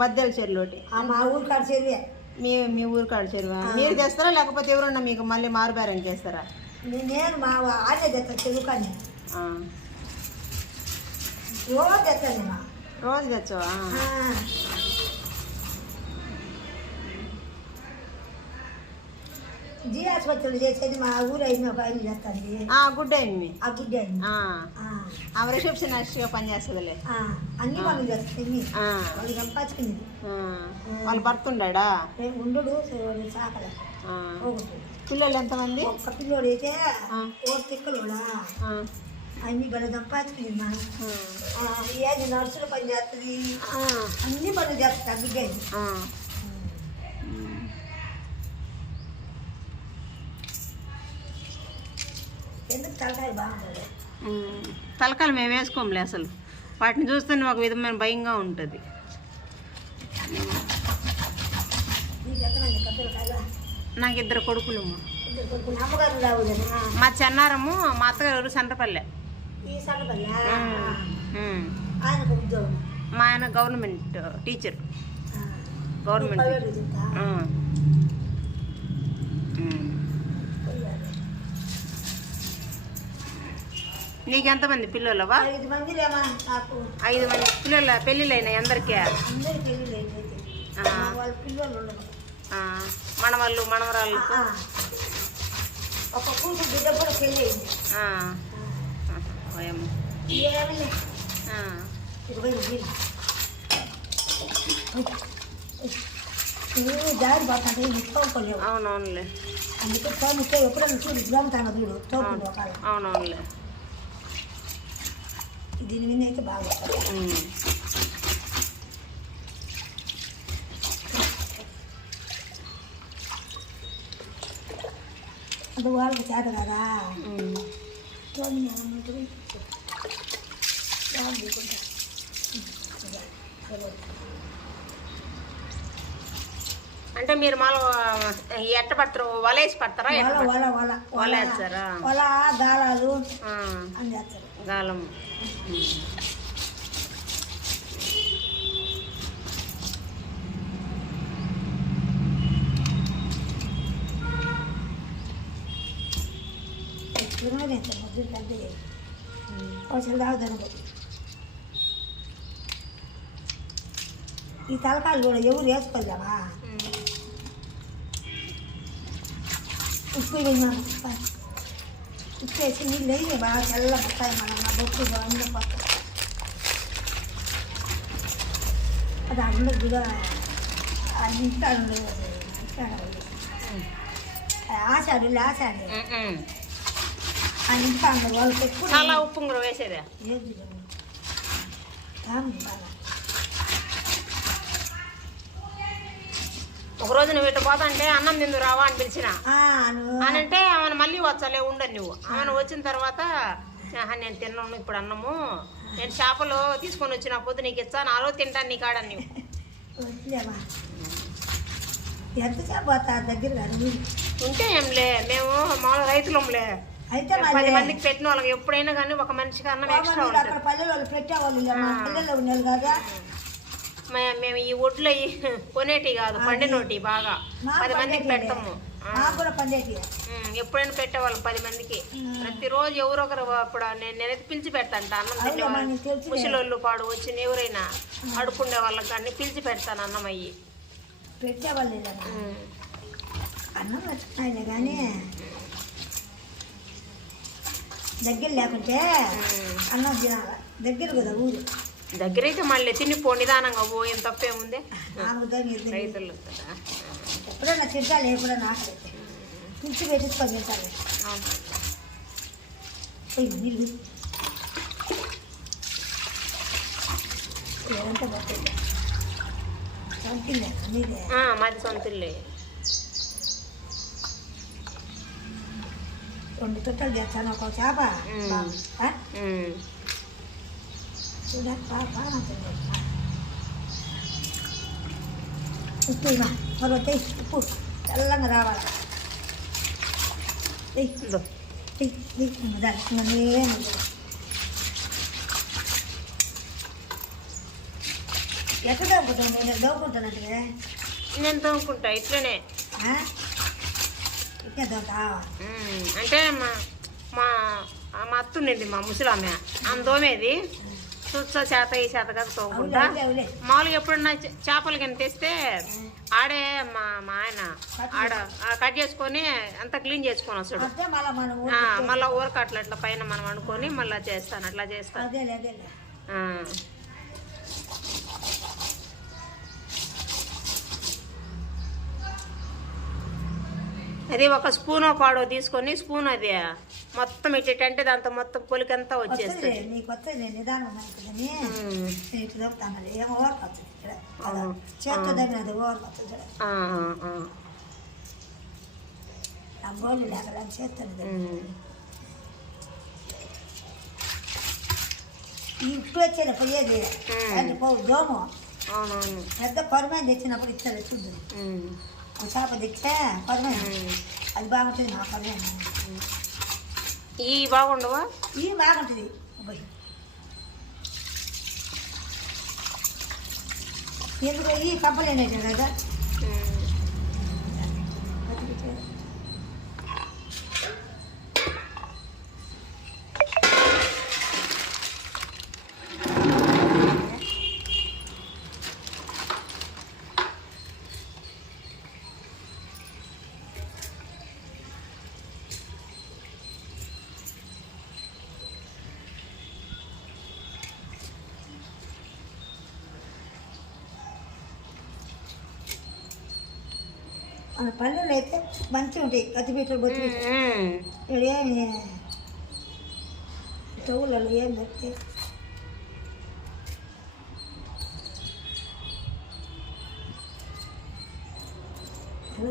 బద్దెల చెరులోటి మా ఊరు కాడ చెరువే. మీ ఊరు కాడ చెరువా? మీరు చేస్తారా లేకపోతే ఎవరన్నా మీకు మళ్ళీ మారుబేరం చేస్తారా? నేను మా ఆడే తెస్తాను చెరువు కానీ రోజు తెస్తాను. రోజు తెచ్చావా? జీ ఆసుపత్రులు చేసేది మా ఊరు అయిన ఒక ఆయన చేస్తుంది. గుడ్ అయింది. ఆ గుడ్డ అయింది ఆమె రిసెప్షనిస్ట్గా పనిచేస్తుందిలే. అన్ని పనులు చేస్తుంది. వాళ్ళు సంపాదించుకుంది. వాళ్ళు భర్త ఉండా? ఉండడు చాకలే. పిల్లలు ఎంతమంది? ఒక్క పిల్లోడు అయితే ఓ తిక్కలోడా అన్ని పనులు సంపాదించుకుంది. మా ఏది నర్సులు పని చేస్తుంది. అన్ని పనులు చేస్తుంది ఆ గుడ్డ అయింది. ఎందుకు తలకాయ బాగుంటుంది? తలకాయలు మేము వేసుకోంలే అసలు. వాటిని చూస్తేనే ఒక విధమైన భయంగా ఉంటుంది. నాకు 2 కొడుకులు. మా చెన్నారము, మా అత్తగారు సండ్రపల్లె. మా ఆయన గవర్నమెంట్ టీచర్. గవర్నమెంట్. నీకెంతమంది పిల్లలవా? 5 మంది. 5 మంది పిల్లల పెళ్ళిళ్ళు అయినాయి అందరికీ? మనవాళ్ళు మనవరాళ్ళు ఒక కూతురు బిడ్డ కూడా పెళ్ళి అయింది. దారి పోతాను తోపుకోలేవు. అవునవునులే. అందుకే తోముతో ఎప్పుడైనా చూడు గ్రామతాను చూడు తోపు. అవునవునులే. దీని మీద అయితే బాగా అది వాళ్ళకి చేత కదా. అంటే మీరు మాలో ఎట్ట పడతారు? వలేసి పడతారా? వలేస్తారా? వల గాలాలు అని చేస్తారు. గాలం. ఈ తలకాయలు కూడా ఎవరు వేసుకోలేమా? ఉప్పు ఉప్పు వేసి నీళ్ళు వేయి బాగా తెల్ల పడతాయి. మనం నా బొట్టు బాగా పడతాయి. అది అందరు కూడా ఇంటాడు ఆశాడు ఆశాడు ఆ ఇంటికా వాళ్ళకి ఎక్కువ చాలా ఉప్పు కూడా వేసేదా? ఒకరోజు నువ్వు ఇటు పోతా అంటే అన్నం తిందు రావా అని పిలిచిన అనంటే ఆమె మళ్ళీ వచ్చలే ఉండను నువ్వు. ఆమె వచ్చిన తర్వాత నేను తిన్నాను ఇప్పుడు అన్నము, నేను చేపలు తీసుకొని వచ్చిన పొద్దు నీకు ఇస్తాను, ఆ రోజు తింటాను నీ కాడ నువ్వు. ఉంటే ఏంలే, మేము మామూలు రైతులంలే. 10 మందికి పెట్టిన వాళ్ళకి ఎప్పుడైనా కానీ ఒక మనిషికి అన్నం ఎక్స్ట్రా మేము ఈ ఒడ్లు కొనేటి కాదు, పండినోటి బాగా 10 మందికి పెడతాము. ఎప్పుడైనా పెట్టేవాళ్ళం 10 మందికి. ప్రతిరోజు ఎవరొకరు ఇప్పుడు నేనైతే పిలిచి పెడతాంట అన్నం తినేవాళ్ళు. ముసలోళ్ళు పాడు వచ్చిన ఎవరైనా అడుక్కునే వాళ్ళకి కానీ పిలిచి పెడతాను అన్నం అయ్యి పెట్టేవాళ్ళు. అన్నం వచ్చినాయి కానీ దగ్గర లేకుంటే అన్నం తినాలి. దగ్గర కదా ఊరు. దగ్గర అయితే మళ్ళీ తినిపో నిదానంగా పో, ఏం తప్పేముంది. రైతులు ఎప్పుడన్నా తింటాలి, ఎప్పుడన్నా ఆకలి పిలిచి పెట్టించుకొని తింటాలి. నీళ్ళు ఏదంతా పట్టింది సొంతిల్లే మీదే? మాది సొంతిల్లే. 2 తొట్టలు చేస్తాను ఒక చేప చూడ ఉప్పు మరొకటి ఉప్పు తెల్లంగా రావాలి. ఎట్లా దవ్వుకుంటావు? నేను దవ్వుకుంటానంటే నేను తోముకుంటా ఇట్లనే. ఇట్లా దవ్వుతావా? అంటే మా మా మా అత్త ఉండేది, మా ముసలామె ఆమె తోమేది. చూస్తా చేత ఈ చేత కదా తోముకుంటా. మామూలుగా ఎప్పుడన్నా చేపలు కానీ తెస్తే ఆడే మా ఆయన ఆడ కట్ చేసుకొని అంతా క్లీన్ చేసుకొని వస్తాడు. మళ్ళీ ఊరక అట్లా పైన మనం అనుకొని మళ్ళీ చేస్తాను, అట్లా చేస్తాను. అది ఒక స్పూనో పాడో తీసుకొని స్పూన్ అది మొత్తం ఇట్టంటే దాంతో మొత్తం పొలికంతా వచ్చేస్తుంది. ఇప్పుడు వచ్చేది పోయేది దోము. అవునవును. పెద్ద కొరమైన తెచ్చినప్పుడు ఇస్తారు చూడు. చేప తెచ్చా కొరమైన అది బాగుంటుంది. నా కొరమైన ఈ బాగుండవా? ఈ బాగుంటుంది. ఎందుకు ఈ కప్పలేనట్టు కదా. మన పల్లెలు అయితే మంచిగా ఉంటాయి. కత్తిపీటలు బొత్తి ఇక్కడ ఏమి స్టవ్లలో ఏం దొరికితే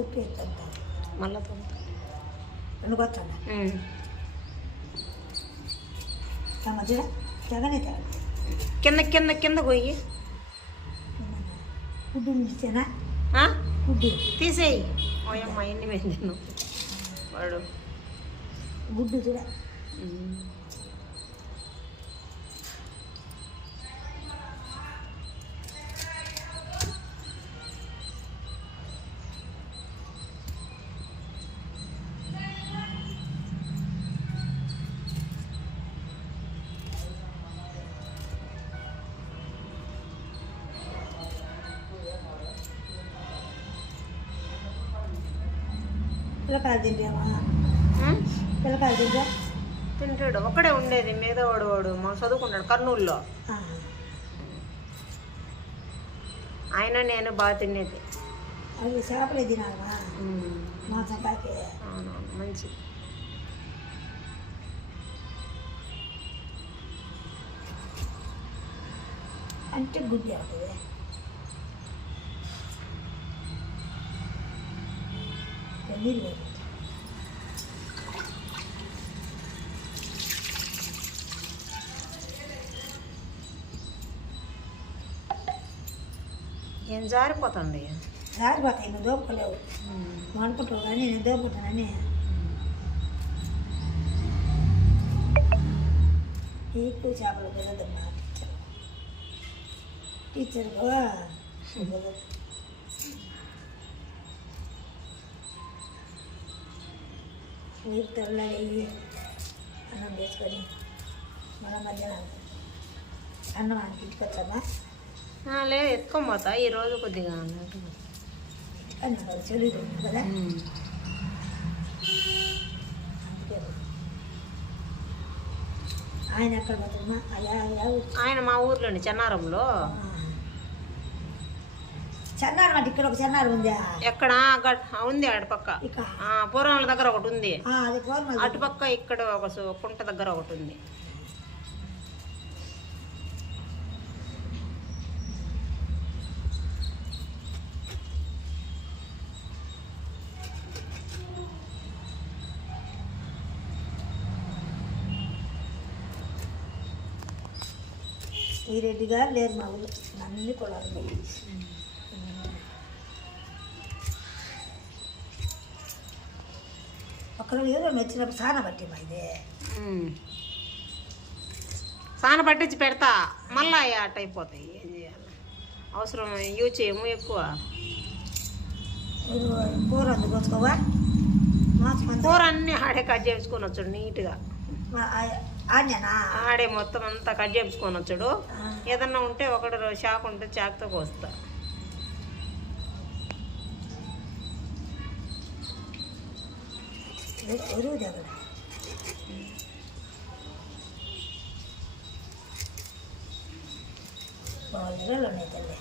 ఉప్పు వేస్తుంటాం. మళ్ళీ అనుకొస్తాను మధ్య తెగనే తెగ కింద కింద కింద పోయి గుడ్డు నిలిచేనా? గుడ్డు తీసేయి. ఓయమ్మ ఎన్ని వేసాను వాడు గుడ్డు చూడ. పిల్లకాయలు తింటామా? పిల్లకాయలు తింటా తింటాడు. ఒక్కడే ఉండేది మేధావాడు. వాడు మా చదువుకుంటాడు కర్నూలులో. ఆయన నేను బాగా తినేది. అవి చేపలే తినాలమ్మా మాసం కాకే. అవునవును మంచి. అంటే గుడ్డి అవుతుంది. నీళ్ళు ఏం జారిపోతుంది. జారిపోతాయి. నువ్వు దోపుకోలేవు. నువ్వు అనుకుంటావు కానీ నేను దోపుకుంటానని. ఎక్కువ చేపలు కుదరదమ్మా. టీచర్ కుదరదు. నీరు తెల్లడి అన్నం చేసుకొని మన మధ్యాహ్నం అన్నం ఆయనకి ఇంటికొచ్చామా? లేదు ఎత్తుకొని పోతా ఈరోజు కొద్దిగా అన్నం చెల్లి కదా. ఆయన ఎక్కడ పోతున్నా? ఆయన మా ఊర్లోని చెన్నారంలో. చెన్నారం అంటే ఇక్కడ ఒక చెన్నారం ఉందా? ఎక్కడ ఉంది అటుపక్క. పూర్వముల దగ్గర ఒకటి ఉంది. అటుపక్క ఇక్కడ ఒక కుంట దగ్గర ఒకటి ఉంది. ఈ రెడ్డి గారు లేరు మా ఊళ్ళో. అన్ని పొలాలు ఒకరు ఏదో వచ్చినప్పుడు సాన పట్టి మా ఇదే సాన పట్టించి పెడతా మళ్ళీ అట్ అయిపోతాయి. ఏం చేయాలి? అవసరం యూజ్ చేయము ఎక్కువ. కూర అందుకోవా కూర అన్నీ ఆడే కట్ చేసుకొని వచ్చాడు నీట్గా. ఆడే మొత్తం అంతా కట్ చేసుకొని వచ్చాడు. ఏదన్నా ఉంటే ఒకడు చాకు ఉంటే చాకుతో కోస్తా. ఉన్నాయి తల్లి.